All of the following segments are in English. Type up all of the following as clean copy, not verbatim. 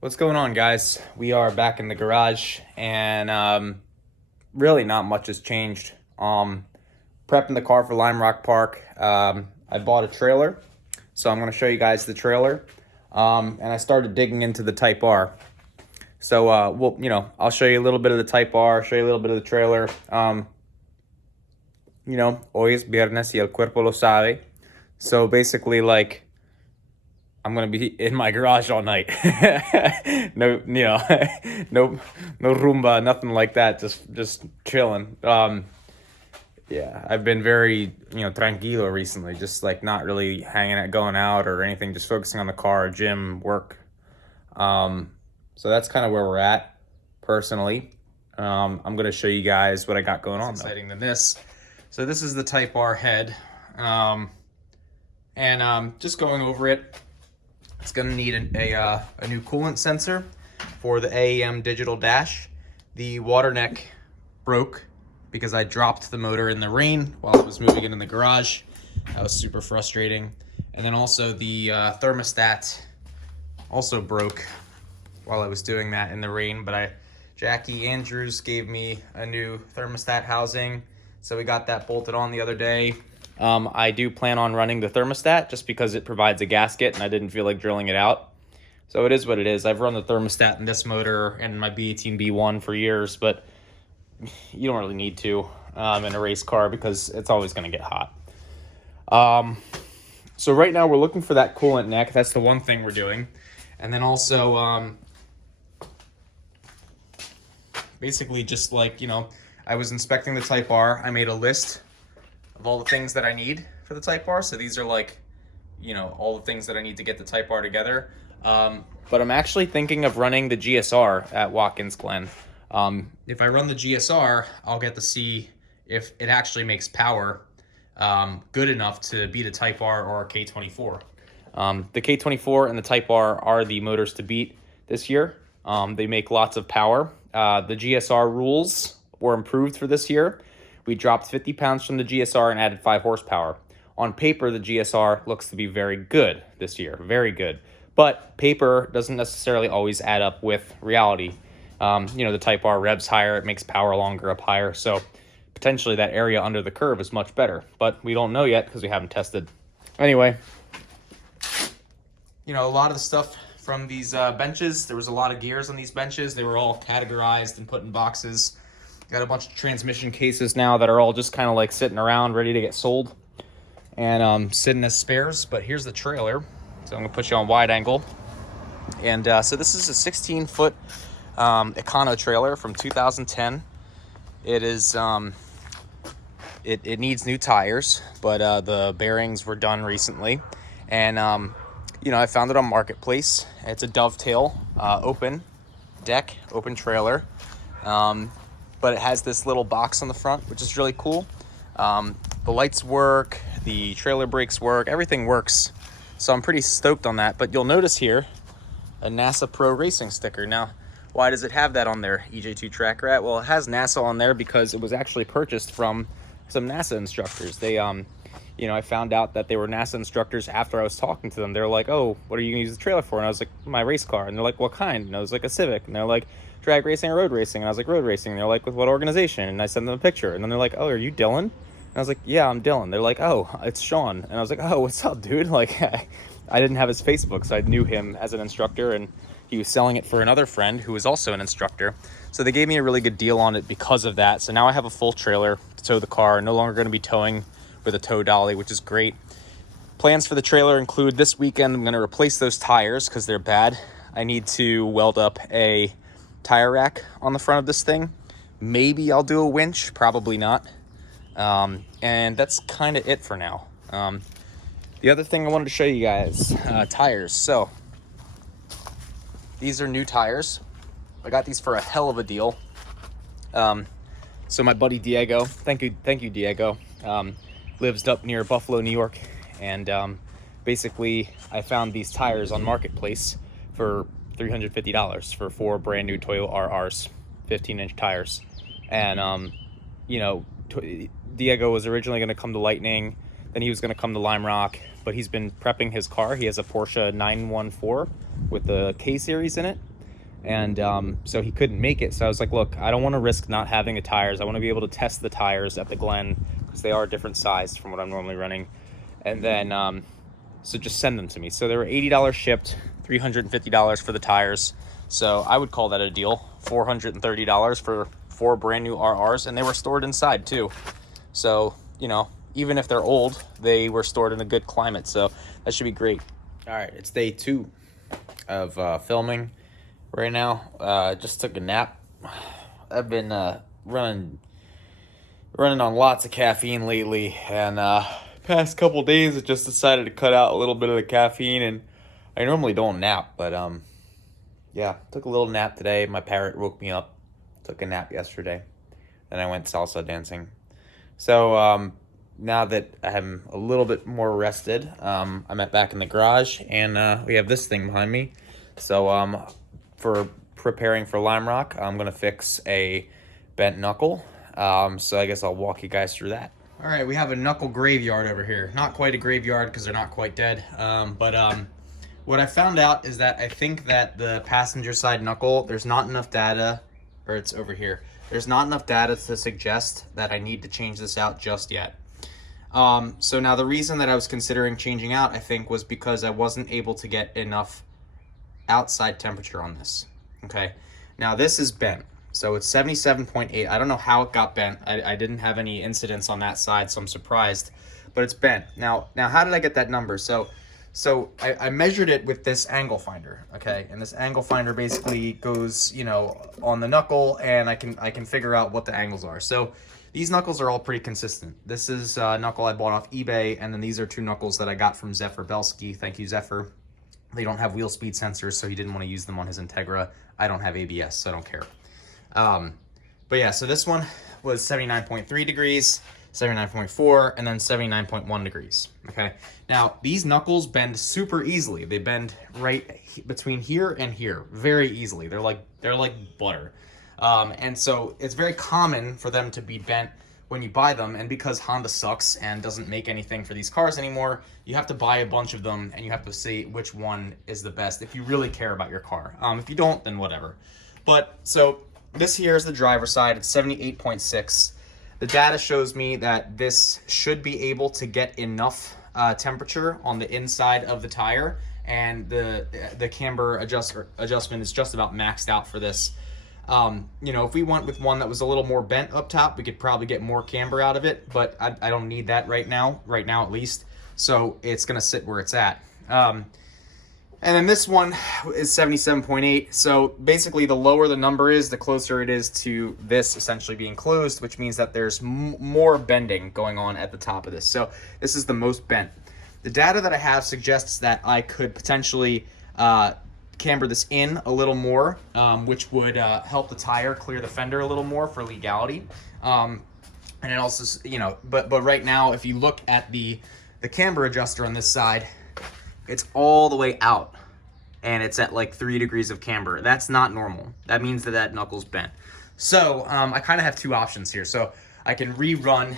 What's going on, guys? We are back in the garage, and really not much has changed. Prepping the car for Lime Rock Park. I bought a trailer, so I'm going to show you guys the trailer. And I started digging into the Type R. So, I'll show you a little bit of the Type R, show you a little bit of the trailer. Hoy es viernes y el cuerpo lo sabe. So basically, like, I'm gonna be in my garage all night. No, no, no rumba, nothing like that. Just chilling. Yeah, I've been very, tranquilo recently. Just like not really hanging out, going out or anything. Just focusing on the car, gym, work. So that's kind of where we're at, personally. I'm gonna show you guys what I got going on. More exciting than this. So this is the Type R head, and just going over it. It's going to need a new coolant sensor for the AEM digital dash. The water neck broke because I dropped the motor in the rain while I was moving it in the garage. That was super frustrating. And then also the thermostat also broke while I was doing that in the rain. But Jackie Andrews gave me a new thermostat housing, so we got that bolted on the other day. I do plan on running the thermostat just because it provides a gasket and I didn't feel like drilling it out. So it is what it is. I've run the thermostat in this motor and my B18B1 for years, but you don't really need to in a race car because it's always going to get hot. So right now we're looking for that coolant neck. That's the one thing we're doing. And then also basically just like, I was inspecting the Type R. I made a list of all the things that I need for the Type R. So these are like, all the things that I need to get the Type R together. But I'm actually thinking of running the GSR at Watkins Glen. If I run the GSR, I'll get to see if it actually makes power good enough to beat a Type R or a K24. The K24 and the Type R are the motors to beat this year. They make lots of power. The GSR rules were improved for this year. We dropped 50 pounds from the GSR and added 5 horsepower. On paper, the GSR looks to be very good this year, very good. But paper doesn't necessarily always add up with reality. The Type R revs higher, it makes power longer up higher, so potentially that area under the curve is much better. But we don't know yet because we haven't tested. Anyway, a lot of the stuff from these benches, there was a lot of gears on these benches. They were all categorized and put in boxes. Got a bunch of transmission cases now that are all just kind of like sitting around ready to get sold and sitting as spares. But here's the trailer. So I'm going to put you on wide angle. And so this is a 16-foot Econo trailer from 2010. It is, it needs new tires, but the bearings were done recently. And, I found it on Marketplace. It's a dovetail, open deck, open trailer. But it has this little box on the front, which is really cool. The lights work, the trailer brakes work, everything works. So I'm pretty stoked on that. But you'll notice here a NASA Pro Racing sticker. Now, why does it have that on there, EJ2 Track Rat? Well, it has NASA on there because it was actually purchased from some NASA instructors. They, I found out that they were NASA instructors after I was talking to them. They're like, oh, what are you going to use the trailer for? And I was like, my race car. And they're like, what kind? And I was like, a Civic. And they're like, drag racing or road racing? And I was like, road racing. And they're like, with what organization? And I sent them a picture. And then they're like, oh, are you Dylan? And I was like, yeah, I'm Dylan. They're like, oh, it's Sean. And I was like, oh, what's up, dude? Like, I didn't have his Facebook, so I knew him as an instructor, and he was selling it for another friend who was also an instructor. So they gave me a really good deal on it because of that. So now I have a full trailer to tow the car. No longer going to be towing with a tow dolly, which is great. Plans for the trailer include this weekend, I'm going to replace those tires because they're bad. I need to weld up a tire rack on the front of this thing. Maybe I'll do a winch, probably not. And that's kind of it for now. The other thing I wanted to show you guys, tires. So these are new tires. I got these for a hell of a deal. So my buddy Diego, thank you Diego, lives up near Buffalo, New York. And basically I found these tires on Marketplace for $350 for 4 brand new Toyo RRs, 15-inch tires. And, Diego was originally going to come to Lightning, then he was going to come to Lime Rock, but he's been prepping his car. He has a Porsche 914 with the K series in it, and so he couldn't make it. So I was like, look, I don't want to risk not having the tires. I want to be able to test the tires at the Glen because they are different sized from what I'm normally running, and then so just send them to me. So they were $80 shipped, $350 for the tires. So I would call that a deal. $430 for 4 brand new RRs, and they were stored inside too. So, you know, even if they're old, they were stored in a good climate. So that should be great. All right, it's day 2 of filming right now. Just took a nap. I've been running on lots of caffeine lately, and past couple days I just decided to cut out a little bit of the caffeine, and I normally don't nap, but yeah, took a little nap today. My parrot woke me up. Took a nap yesterday. Then I went salsa dancing. So now that I'm a little bit more rested, I'm back in the garage, and we have this thing behind me. So for preparing for Lime Rock, I'm gonna fix a bent knuckle. So I guess I'll walk you guys through that. All right, we have a knuckle graveyard over here. Not quite a graveyard because they're not quite dead. But what I found out is that I think that the passenger side knuckle, there's not enough data, or it's over here. There's not enough data to suggest that I need to change this out just yet. So now the reason that I was considering changing out, I think, was because I wasn't able to get enough outside temperature on this. Okay, now this is bent. So it's 77.8. I don't know how it got bent. I didn't have any incidents on that side, so I'm surprised. But it's bent. Now how did I get that number? So I measured it with this angle finder, okay? And this angle finder basically goes, you know, on the knuckle, and I can figure out what the angles are. So these knuckles are all pretty consistent. This is a knuckle I bought off eBay, and then these are 2 knuckles that I got from Zephyr Belsky. Thank you, Zephyr. They don't have wheel speed sensors, so he didn't want to use them on his Integra. I don't have ABS, so I don't care. But yeah, so this one was 79.3 degrees, 79.4, and then 79.1 degrees. Okay. Now these knuckles bend super easily. They bend right between here and here very easily. They're like butter. And so it's very common for them to be bent when you buy them. And because Honda sucks and doesn't make anything for these cars anymore, you have to buy a bunch of them, and you have to see which one is the best if you really care about your car. If you don't, then whatever. But so this here is the driver's side. It's 78.6. The data shows me that this should be able to get enough temperature on the inside of the tire, and the camber adjustment is just about maxed out for this. You know, if we went with one that was a little more bent up top, we could probably get more camber out of it, but I don't need that right now at least. So it's gonna sit where it's at. And then this one is 77.8. So basically, the lower the number is, the closer it is to this essentially being closed, which means that there's more bending going on at the top of this. So this is the most bent. The data that I have suggests that I could potentially camber this in a little more, which would help the tire clear the fender a little more for legality. And it also, you know, but right now, if you look at the camber adjuster on this side, it's all the way out, and it's at like 3 degrees of camber. That's not normal. That means that knuckle's bent. So I kind of have 2 options here. So I can rerun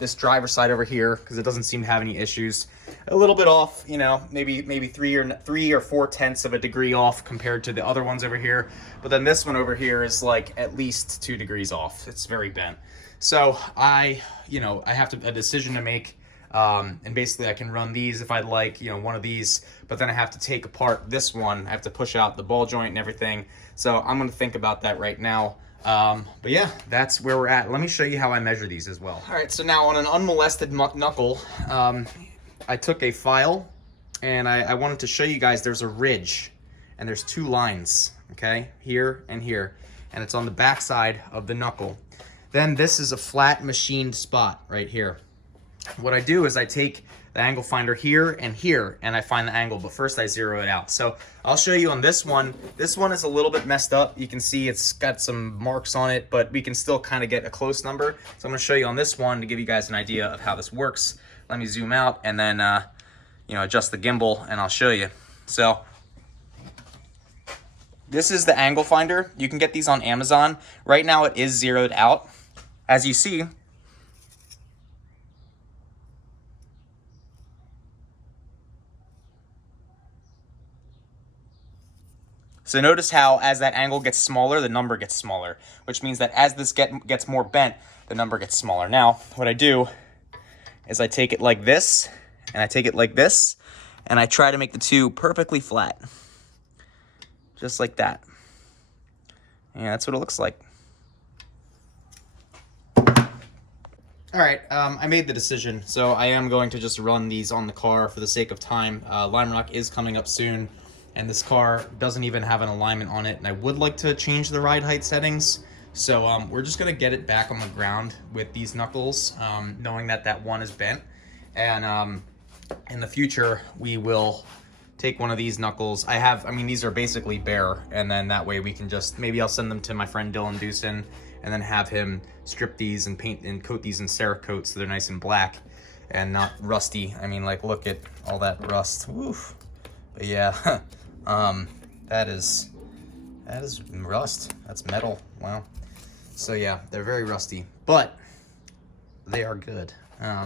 this driver's side over here because it doesn't seem to have any issues. A little bit off, you know, maybe 3 or 4 tenths of a degree off compared to the other ones over here. But then this one over here is like at least 2 degrees off. It's very bent. So I have a decision to make. And basically I can run these if I'd like, you know, one of these, but then I have to take apart this one. I have to push out the ball joint and everything. So I'm going to think about that right now. But yeah, that's where we're at. Let me show you how I measure these as well. All right, so now on an unmolested knuckle, I took a file, and I wanted to show you guys there's a ridge, and there's 2 lines, okay, here and here, and it's on the back side of the knuckle. Then this is a flat machined spot right here. What I do is I take the angle finder here, and I find the angle, but first I zero it out. So I'll show you on this one. This one is a little bit messed up. You can see it's got some marks on it, but we can still kind of get a close number. So I'm going to show you on this one to give you guys an idea of how this works. Let me zoom out and then adjust the gimbal, and I'll show you. So this is the angle finder. You can get these on Amazon. Right now it is zeroed out. As you see, So notice how as that angle gets smaller, the number gets smaller, which means that as this gets more bent, the number gets smaller. Now, what I do is I take it like this, and I take it like this, and I try to make the two perfectly flat. Just like that. And that's what it looks like. All right, I made the decision, so I am going to just run these on the car for the sake of time. Lime Rock is coming up soon, and this car doesn't even have an alignment on it, and I would like to change the ride height settings. So we're just going to get it back on the ground with these knuckles, knowing that that one is bent. And in the future, we will take one of these knuckles. I mean, these are basically bare, and then that way we can just, maybe I'll send them to my friend Dylan Dewson, and then have him strip these and paint and coat these in Cerakote so they're nice and black and not rusty. I mean, like, look at all that rust. Woof. But yeah, that is rust. That's metal. Wow. So yeah, they're very rusty, but they are good.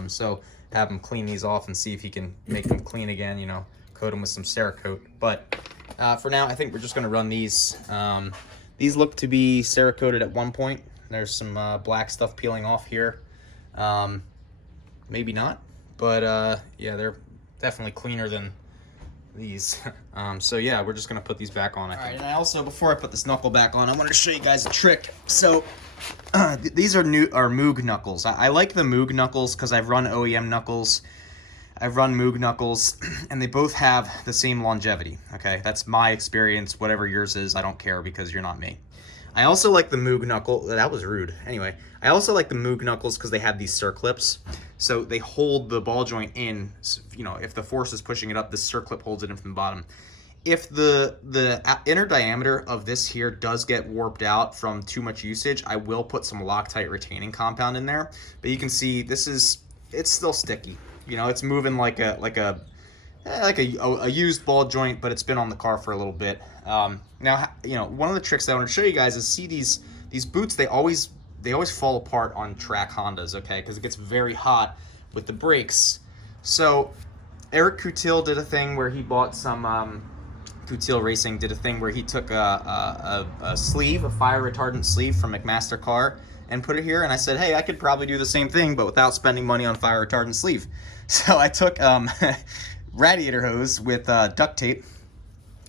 So have him clean these off and see if he can make them clean again, you know, coat them with some Cerakote. But for now, I think we're just gonna run these. These look to be Cerakoted at one point. There's some black stuff peeling off here. Maybe not, but yeah, they're definitely cleaner than these. So yeah, we're just gonna put these back on. All right, and I also, before I put this knuckle back on, I wanted to show you guys a trick. So these are Moog knuckles. I like the Moog knuckles because I've run OEM knuckles. I've run Moog knuckles, and they both have the same longevity, okay? That's my experience. Whatever yours is, I don't care because you're not me. I also like the Moog knuckle. That was rude. Anyway, I also like the Moog knuckles because they have these circlips. So they hold the ball joint in, you know, if the force is pushing it up, this circlip holds it in from the bottom. If the inner diameter of this here does get warped out from too much usage, I will put some Loctite retaining compound in there. But you can see it's still sticky. You know, it's moving like a used ball joint, but it's been on the car for a little bit. Now, you know, one of the tricks that I want to show you guys is see these boots. They always fall apart on track Hondas, okay? Because it gets very hot with the brakes. So Eric Coutil did a thing where he bought some. Coutil Racing did a thing where he took a sleeve, a fire retardant sleeve from McMaster Car, and put it here, and I said, hey, I could probably do the same thing, but without spending money on fire retardant sleeve. So I took radiator hose with duct tape,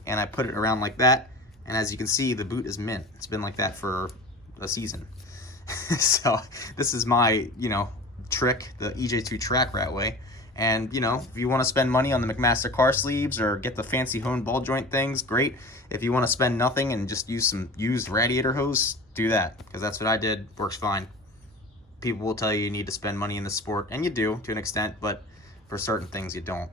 and I put it around like that, and as you can see, the boot is mint. It's been like that for a season. So this is my, you know, trick, the EJ2 track rat way. And, you know, if you want to spend money on the McMaster car sleeves or get the fancy honed ball joint things, great. If you want to spend nothing and just use some used radiator hose, do that, because that's what I did. Works fine. People will tell you need to spend money in the sport, and you do to an extent, but for certain things you don't.